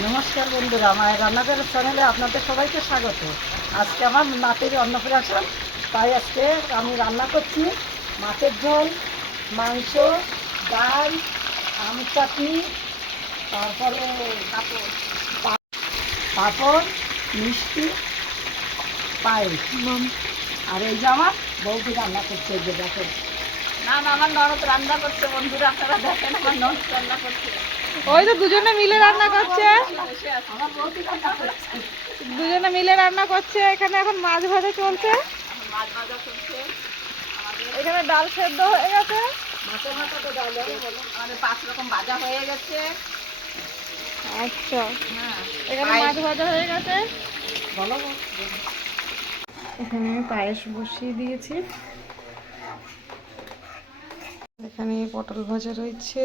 নমস্কার বন্ধুরা মায়ের রান্নাঘরের চ্যানেলে আপনাদের সবাইকে স্বাগত। আজকে আমার নাতের অন্নপ্রাশন তাই আজকে আমি রান্না করছি মাছের ঝোল মাংস ডাল আম চাটনি তারপরে পাঁপড়। মিষ্টি পায়েস। আর এই যে আমার বৌদি রান্না করছে এই যে দেখেন। না না আমার ননদ রান্না করছে বন্ধুরা আপনারা দেখেন আমার ননদ রান্না করছে। ওই তো দুজনে মিলে রান্না করছে। দুজনে মিলে রান্না করছে। এখানে এখন মাছ ভাজা চলছে। এখন ডাল সেদ্ধ হয়ে গেছে। আচ্ছা। এখানে মাছ ভাজা হয়ে গেছে। এখানে পায়েস বসিয়ে দিয়েছি। এখানে পটল ভাজা রয়েছে।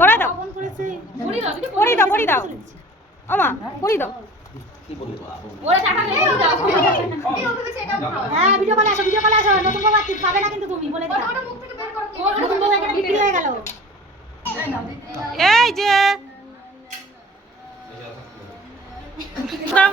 করে দাও পরি দাও পরি দাও আমা পরি দাও হ্যাঁ ভিডিও কলে আসো ভিডিও কলে আসো নতুন আর পাবে না কিন্তু তুমি বলে দিলাম নতুন এখানে বিক্রি হয়ে গেল এই যে দাও।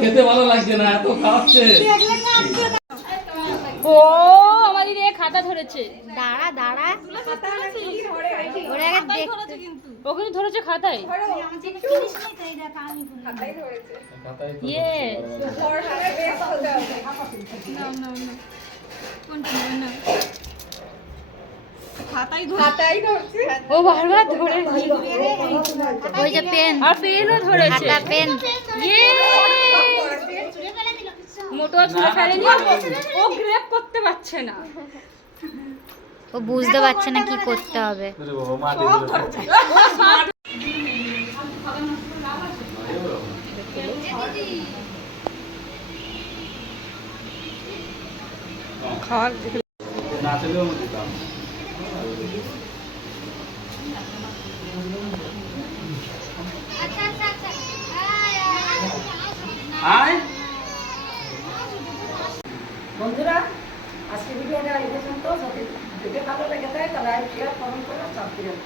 খেতে ভালো লাগছে না এত খাওয়াচ্ছে। খাতা ধরেছে। দাঁড়া দাঁড়া। ধরেছে খাতায়। ইয়ে ও বারবার ধরে ওই যে পেন। আর পেনও ধরেছে। পেন। ইয়ে মোটো ছুঁড়ে ফেলেনি ও গ্রেপ করতে পারছে না। ও বুঝতে পারছে না কি করতে হবে। বন্ধুরা আজকে ভিডিওটা এই পর্যন্ত। যদি ভিডিও ভালো লেগে থাকে তাহলে লাইক শেয়ার কমেন্ট করে সাবস্ক্রাইব